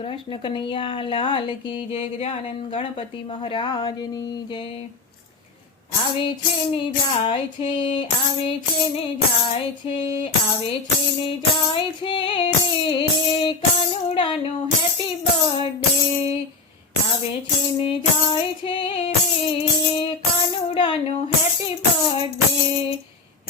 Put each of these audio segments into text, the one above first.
કૃષ્ણ કનૈયા લાલ કી જય ગજાનન ગણપતિ મહારાજની જય. આવે છે ને જાય છે, આવે છે ને જાય છે, આવે છે ને જાય છે રે. કાનુડાનો હેપી બર્થડે આવે છે ને જાય છે રે. કાનુડાનો happy birthday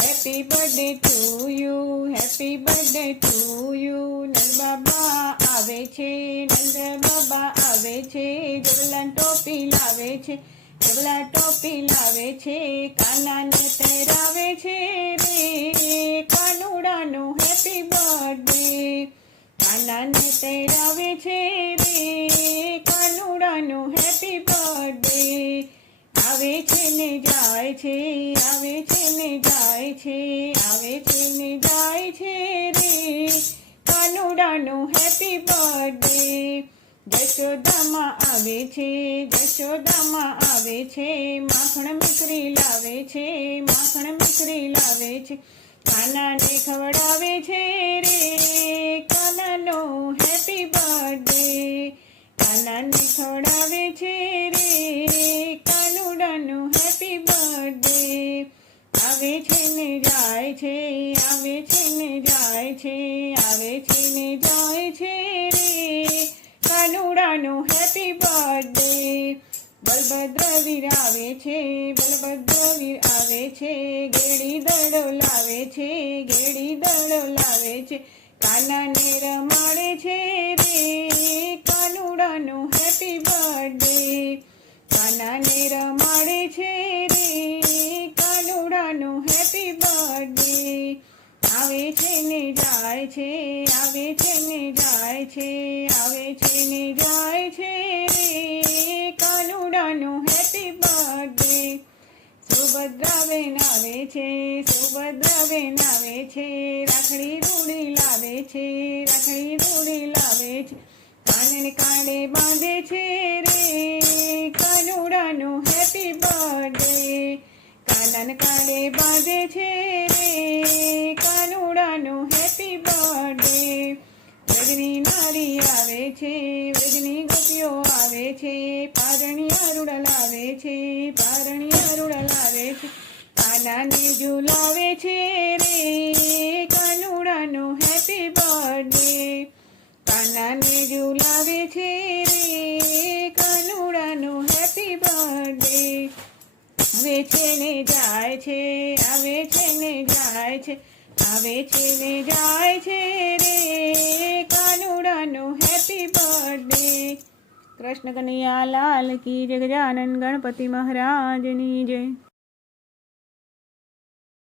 happy birthday to you happy birthday to you null બાબા આવે છે બાબા આવે છે જગલા ટોપી લાવે છે જગલા ટોપી લાવે છે, કાનાને પહેરાવે છે રે, કાનુડાનો હેપી બર્થડે કાનાને પહેરાવે છે રે, કાનુડાનો હેપી બર્થડે આવે છે ને જાય છે, આવે છે ને જાય છે, આવે છે ને જાય છે રે, કાનુડાનો હેપી જશોદામાં આવે છે જશોદામાં આવે છે, માખણ મિશ્રી લાવે છે, માખણ મિશ્રી લાવે છે. કાનાને ખવડાવે છે રે, કાનાનો હેપી બર્થડે કાનાને ખવડાવે છે રે, કાનુડાનો હેપી બર્થડે આવે છે ને જાય છે, આવે છે ને જાય છે, આવે છે ને જાય છે. કાનુડાનો હેપી બર્થડે બલભદ્ર વીર આવે છે બલભદ્ર વીર આવે છે ઘેડી દડો લાવે છે ઘેડી દડો લાવે છે. કાનાને રમાડે છે રે, કાનુડાનો હેપી બર્થડે કાનાને રમાડે છે રે, કાનુડાનો હેપી બર્થડે આવે છે ને જાય છે, આવે છે ને જાય છે છે ને જાય છે, કાનુડાનું હેપી બર્થડે. સુભદ્રાબેન આવે છે સુભદ્રાબેન આવે છે, રાખડી રૂડી લાવે છે, રાખડી રૂડી લાવે છે. કાનને કાંડે બાંધે છે રે, કાનુડાનું હેપી બર્થડે. કાનન કાળે બાંધે છે રે, કાનુડાનું હેપી બર્થડે. વ્રજની નારી આવે છે, વેદની ગોપીઓ આવે છે, પારણી અરુડ લાવે છે, પારણી અરુડ લાવે છે. કાનાને ઝુલાવે છે રે, કાનુડાનો હેપી બર્થડે. કાનાને ઝુલાવે છે રે, કાનુડાનો હેપી બર્થડે. આવે છે ને જાય છે, આવે છે ને જાય છે, આવે છે ને જાય છે કૃષ્ણ કનૈયા લાલ કી જય ગજાનન ગણપતિ મહારાજની જય.